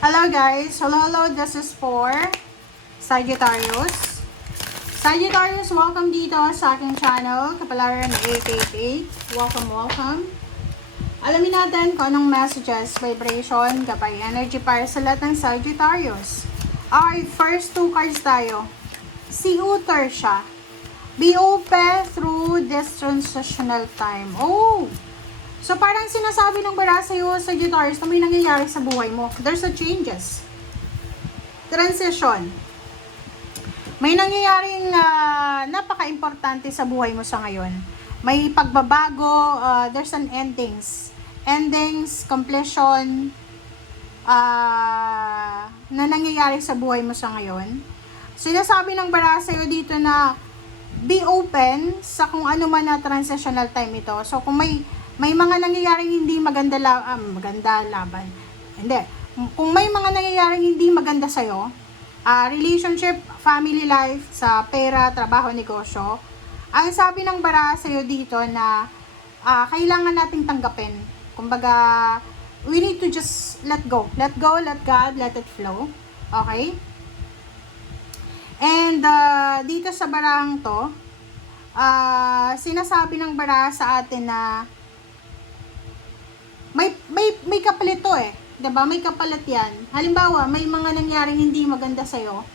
Hello guys, hello, this is for Sagittarius. Sagittarius, welcome dito sa aking channel, Kapalaran 888. Welcome. Alamin natin kung anong messages, vibration, kapay energy para sa lahat ng Sagittarius. Okay, first two cards tayo. Si Uther siya. Be open through this transitional time. Oh! So, parang sinasabi ng bara sa'yo, Sagittarius, na may nangyayari sa buhay mo. There's a changes. Transition. May nangyayaring napaka-importante sa buhay mo sa ngayon. May pagbabago, there's an endings. Endings, completion, na nangyayari sa buhay mo sa ngayon. Sinasabi ng bara sa'yo dito na be open sa kung ano man na transitional time ito. So, kung may mga nangyayaring hindi maganda laban. Hindi. Kung may mga nangyayaring hindi maganda sa'yo, relationship, family life, sa pera, trabaho, negosyo, ang sabi ng bara sa'yo dito na kailangan nating tanggapin. Kumbaga, we need to just let go. Let go, let God, let it flow. Okay? And dito sa barang to, sinasabi ng bara sa atin na may kapalit to eh. 'Di ba? May kapalit 'yan. Halimbawa, may mga nangyaring hindi maganda sa iyo.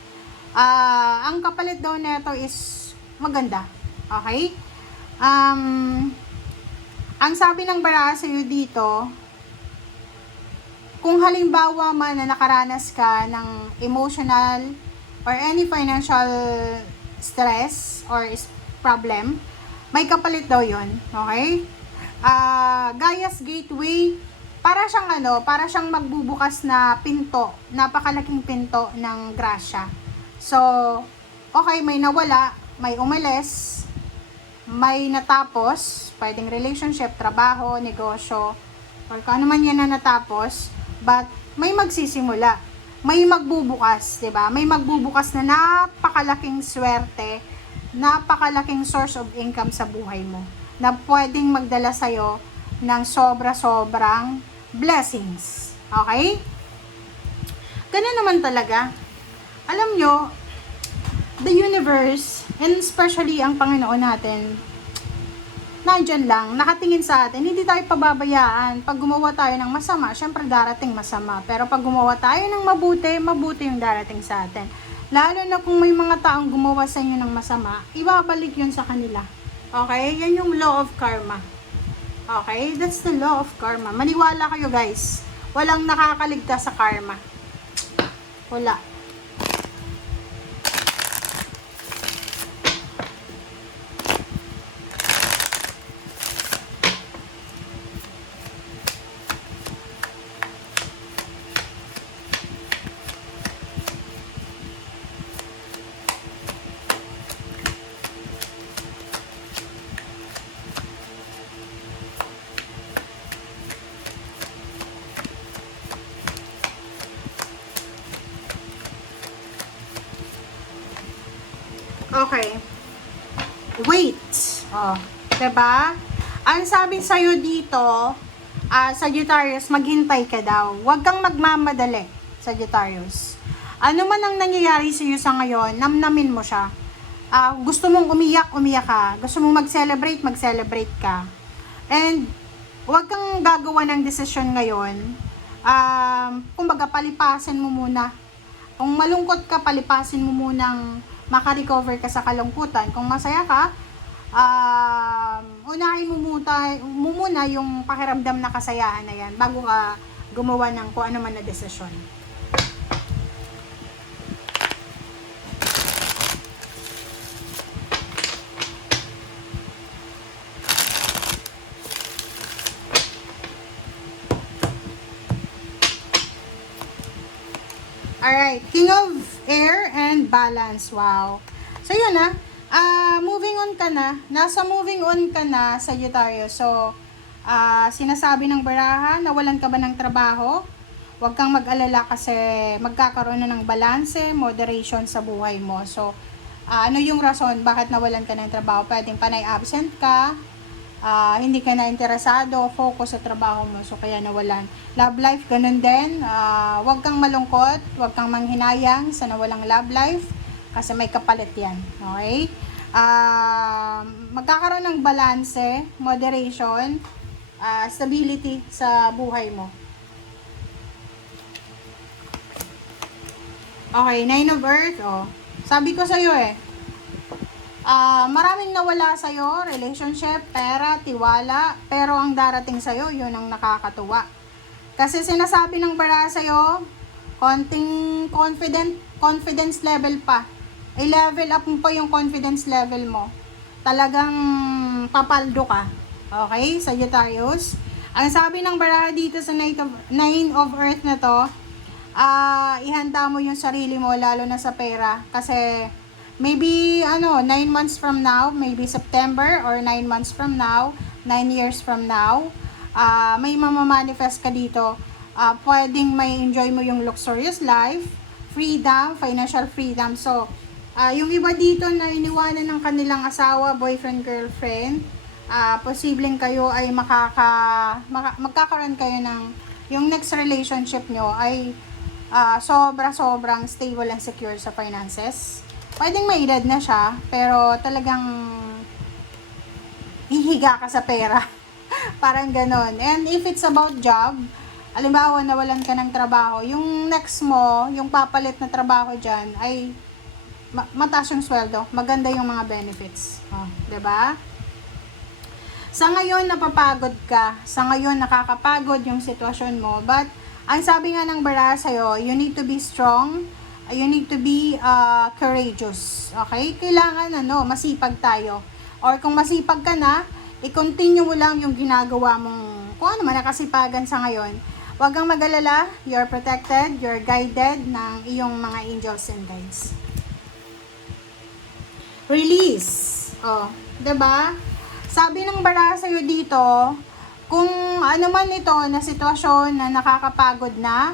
Ang kapalit daw nito is maganda. Okay? Ang sabi ng bara sa iyo dito, kung halimbawa man na nakaranas ka ng emotional or any financial stress or problem, may kapalit daw 'yon. Okay? Gaia's gateway, para siyang magbubukas na pinto, napakalaking pinto ng grasya. So, okay, may nawala, may umalis, may natapos, pwedeng relationship, trabaho, negosyo, or kung ano man yan na natapos, but may magsisimula, may magbubukas, 'di ba? May magbubukas na napakalaking swerte, napakalaking source of income sa buhay mo, na pwedeng magdala sa'yo ng sobra-sobrang blessings. Okay? Ganun naman talaga. Alam nyo, the universe, and especially ang Panginoon natin, nandyan lang, nakatingin sa atin. Hindi tayo pababayaan. Pag gumawa tayo ng masama, syempre darating masama. Pero pag gumawa tayo ng mabuti, mabuti yung darating sa atin. Lalo na kung may mga taong gumawa sa inyo ng masama, ibabalik yun sa kanila. Okay? Yan yung law of karma. Okay? That's the law of karma. Maniwala kayo guys. Walang nakakaligtas sa karma. Wala. Okay. Wait. Oh, 'di ba? Ang sabi sa iyo dito, Sagittarius, maghintay ka daw. Huwag kang magmamadali, Sagittarius. Ano man ang nangyayari sa iyo sa ngayon, namnamin mo siya. Gusto mong umiyak ka. Gusto mong mag-celebrate ka. And huwag kang gagawa ng desisyon ngayon. Kumbaga, palipasin mo muna. Kung malungkot ka, palipasin mo munang maka-recover ka sa kalungkutan. Kung masaya ka, unahin mo muna yung pakiramdam na kasayahan na yan bago ka gumawa ng kung ano man na desisyon. Alright, King of Air and Balance. Wow. So, yun moving on ka na. Nasa moving on ka na, Sagittarius. So, sinasabi ng baraha, nawalan ka ba ng trabaho? Huwag kang mag-alala kasi magkakaroon na ng balanse, moderation sa buhay mo. So, ano yung rason bakit nawalan ka ng trabaho? Pwedeng panay absent ka, hindi ka na interesado, focus sa trabaho mo, so kaya nawalan. Love life, ganun din. Huwag kang malungkot, huwag kang manghinayang sa nawalang love life, kasi may kapalit yan. Okay? Magkakaroon ng balanse, moderation, stability sa buhay mo. Okay, Nine of Earth, sabi ko sa'yo maraming nawala sa'yo, relationship, pera, tiwala, pero ang darating sa'yo, yun ang nakakatuwa. Kasi sinasabi ng bara sa'yo, konting confidence level pa. I-level up mo pa yung confidence level mo. Talagang papaldo ka. Okay, Sagittarius. Ang sabi ng bara dito sa Nine of Earth na to, ihanda mo yung sarili mo, lalo na sa pera. Kasi, maybe, 9 months from now, maybe September, or 9 months from now, 9 years from now, may mamamanifest ka dito. Pwedeng may enjoy mo yung luxurious life, freedom, financial freedom. So, yung iba dito na iniwanan ng kanilang asawa, boyfriend, girlfriend, posibleng kayo ay magkakaroon kayo ng, yung next relationship nyo ay sobrang stable and secure sa finances. Pwedeng may edad na siya, pero talagang hihiga ka sa pera. Parang ganon. And if it's about job, halimbawa nawalan ka ng trabaho, yung next mo, yung papalit na trabaho dyan, ay mataas yung sweldo, maganda yung mga benefits. 'Di ba? Sa ngayon, napapagod ka. Sa ngayon, nakakapagod yung sitwasyon mo. But, ang sabi nga ng bara sa'yo, you need to be strong. You need to be courageous. Okay? Kailangan, masipag tayo. Or kung masipag ka na, i-continue mo lang yung ginagawa mong, kung ano man, nakasipagan sa ngayon. Huwag kang mag-alala. You're protected. You're guided ng iyong mga angels and guides. Release. 'Di ba? Sabi ng bara sa'yo dito, kung ano man ito na sitwasyon na nakakapagod na,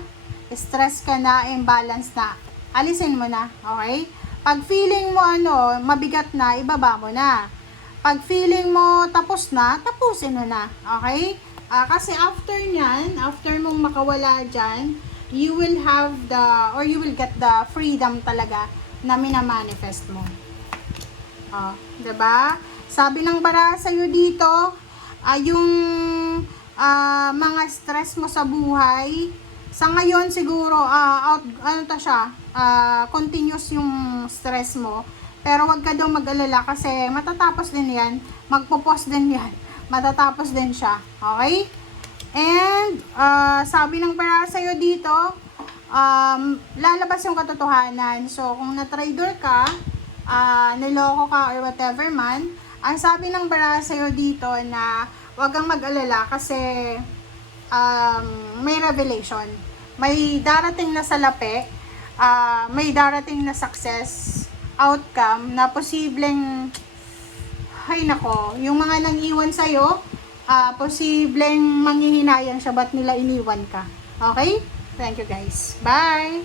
stress ka na, imbalance na, alisin mo na, okay? Pag feeling mo mabigat na, ibaba mo na. Pag feeling mo tapos na, tapusin mo na, okay? Kasi after nyan, after mong makawala dyan, you will have you will get the freedom talaga na minamanifest mo. 'Di ba? Sabi ng bara sa'yo dito, yung mga stress mo sa buhay, sa ngayon siguro, continuous yung stress mo. Pero wag ka daw mag-alala kasi matatapos din yan, magpo-pause din yan, matatapos din siya. Okay? And, sabi ng bara sa'yo dito, lalabas yung katotohanan. So, kung na-trader ka, niloko ka or whatever man, ang sabi ng bara sa'yo dito na huwag kang mag-alala kasi may revelation. May darating na salapi, may darating na success, outcome na posibleng, yung mga nang-iwan sa'yo, posibleng manghihinayang siya ba't nila iniwan ka. Okay? Thank you guys. Bye!